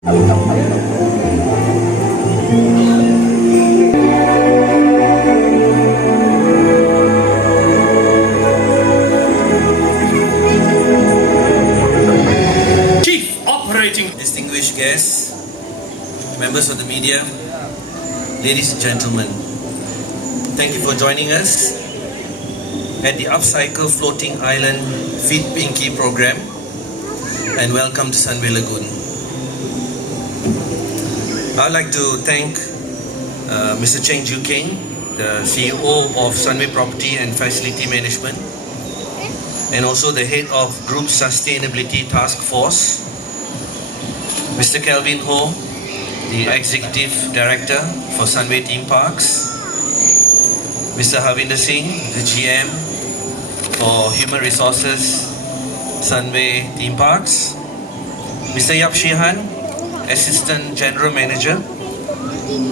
Chief Operating, distinguished guests, members of the media, ladies and gentlemen, thank you for joining us at the Upcycle Floating Island Feed Pinky program, and welcome to Sunway Lagoon. I'd like to thank Mr. Cheng Ju Keng, the CEO of Sunway Property and Facility Management, and also the head of Group Sustainability Task Force, Mr. Kelvin Ho, the Executive Director for Sunway Theme Parks, Mr. Harvinder Singh, the GM for Human Resources, Sunway Theme Parks, Mr. Yap Shihan, Assistant General Manager,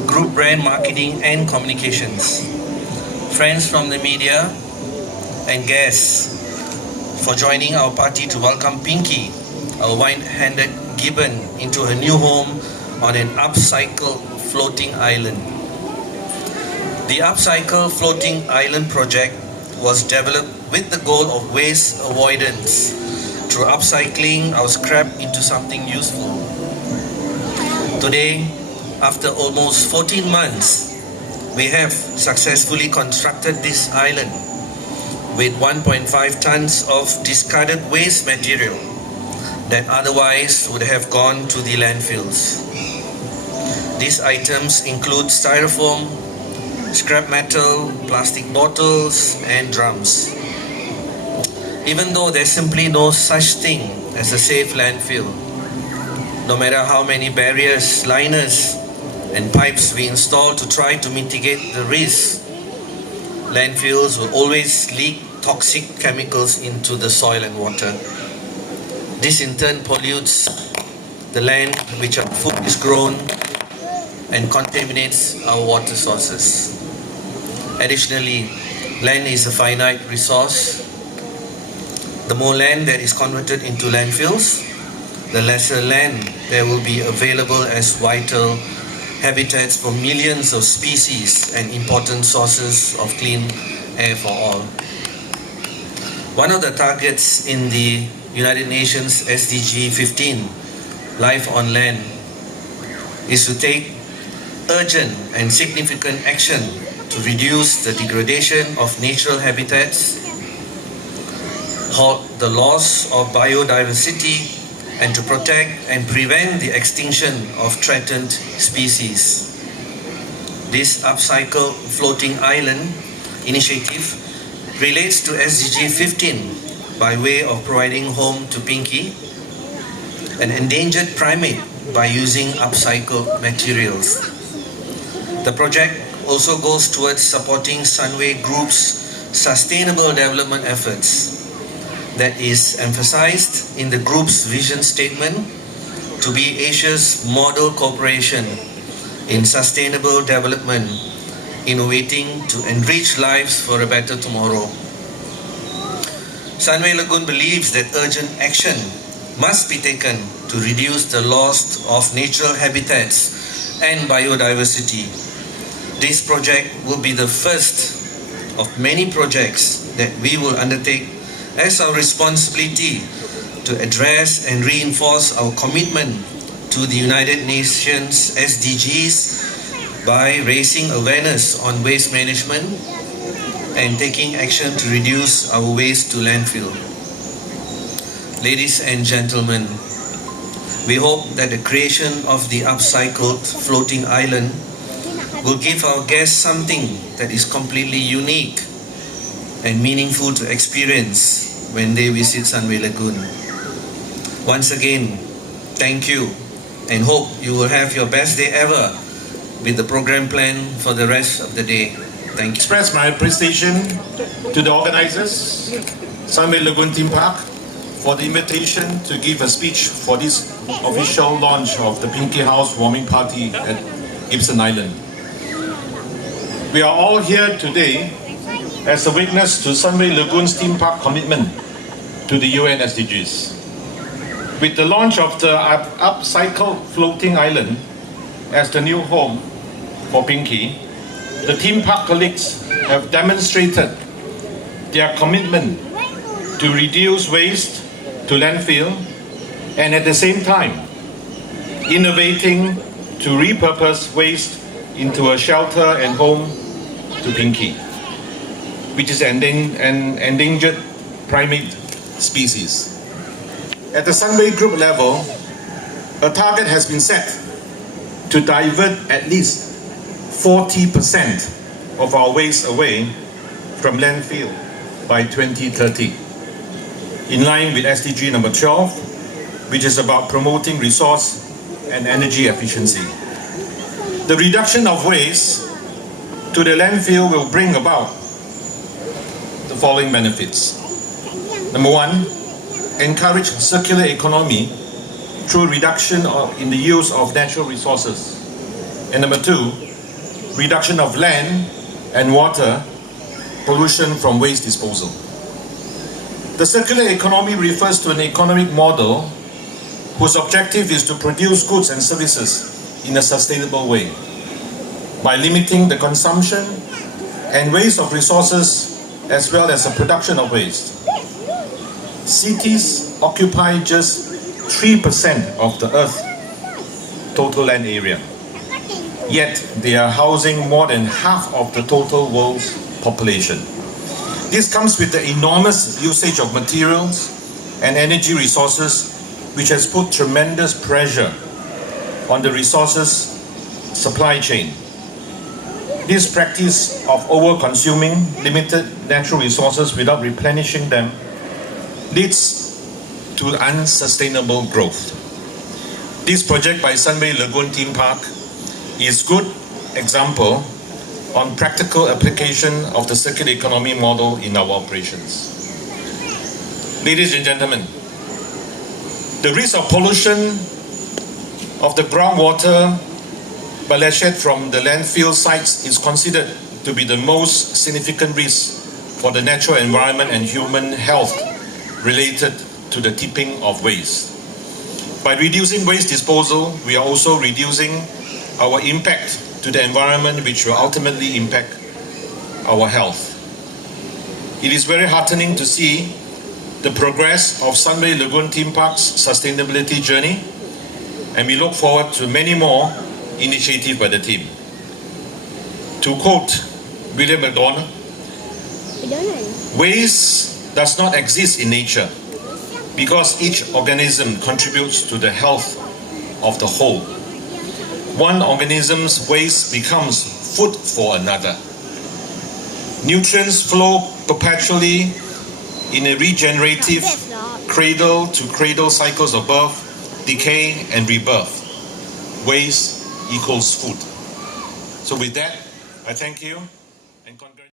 Group Brand Marketing and Communications, friends from the media, and guests for joining our party to welcome Pinky, our wide-handed gibbon, into her new home on an upcycled floating island. The Upcycle Floating Island project was developed with the goal of waste avoidance through upcycling our scrap into something useful. Today, after almost 14 months, we have successfully constructed this island with 1.5 tons of discarded waste material that otherwise would have gone to the landfills. These items include styrofoam, scrap metal, plastic bottles, and drums. Even though there's simply no such thing as a safe landfill, no matter how many barriers, liners, and pipes we install to try to mitigate the risk, landfills will always leak toxic chemicals into the soil and water. This in turn pollutes the land which our food is grown and contaminates our water sources. Additionally, land is a finite resource. The more land that is converted into landfills, the lesser land that will be available as vital habitats for millions of species and important sources of clean air for all. One of the targets in the United Nations SDG 15, Life on Land, is to take urgent and significant action to reduce the degradation of natural habitats, halt the loss of biodiversity, and to protect and prevent the extinction of threatened species. This Upcycle Floating Island initiative relates to SDG 15 by way of providing home to Pinky, an endangered primate, by using upcycled materials. The project also goes towards supporting Sunway Group's sustainable development efforts that is emphasized in the group's vision statement to be Asia's model corporation in sustainable development, innovating to enrich lives for a better tomorrow. Sunway Lagoon believes that urgent action must be taken to reduce the loss of natural habitats and biodiversity. This project will be the first of many projects that we will undertake as our responsibility to address and reinforce our commitment to the United Nations SDGs by raising awareness on waste management and taking action to reduce our waste to landfill. Ladies and gentlemen, we hope that the creation of the Upcycled Floating Island will give our guests something that is completely unique and meaningful to experience when they visit Sunway Lagoon. Once again, thank you, and hope you will have your best day ever with the program plan for the rest of the day. Thank you. Express my appreciation to the organizers, Sunway Lagoon Theme Park, for the invitation to give a speech for this official launch of the Pinky House warming party at Gibbon Island. We are all here today as a witness to Sunway Lagoon's theme park commitment to the UN SDGs. With the launch of the Upcycled Floating Island as the new home for Pinky, the theme park colleagues have demonstrated their commitment to reduce waste to landfill and at the same time innovating to repurpose waste into a shelter and home to Pinky, which is an endangered primate species. At the Sunway Group level, a target has been set to divert at least 40% of our waste away from landfill by 2030, in line with SDG number 12, which is about promoting resource and energy efficiency. The reduction of waste to the landfill will bring about the following benefits. Number one, encourage circular economy through reduction in the use of natural resources. And number two, reduction of land and water pollution from waste disposal. The circular economy refers to an economic model whose objective is to produce goods and services in a sustainable way by limiting the consumption and waste of resources as well as the production of waste. Cities occupy just 3% of the Earth's total land area, yet they are housing more than half of the total world's population. This comes with the enormous usage of materials and energy resources, which has put tremendous pressure on the resources supply chain. This practice of over-consuming limited natural resources without replenishing them leads to unsustainable growth. This project by Sunway Lagoon Theme Park is good example on practical application of the circular economy model in our operations. Ladies and gentlemen, the risk of pollution of the groundwater ballast from the landfill sites is considered to be the most significant risk for the natural environment and human health related to the tipping of waste. By reducing waste disposal, we are also reducing our impact to the environment, which will ultimately impact our health. It is very heartening to see the progress of Sunway Lagoon Theme Park's sustainability journey, and we look forward to many more initiatives by the team. To quote William McDonald, waste does not exist in nature because each organism contributes to the health of the whole. One organism's waste becomes food for another. Nutrients flow perpetually in a regenerative cradle-to-cradle cycles of birth, decay, and rebirth. Waste equals food. So with that, I thank you and congratulate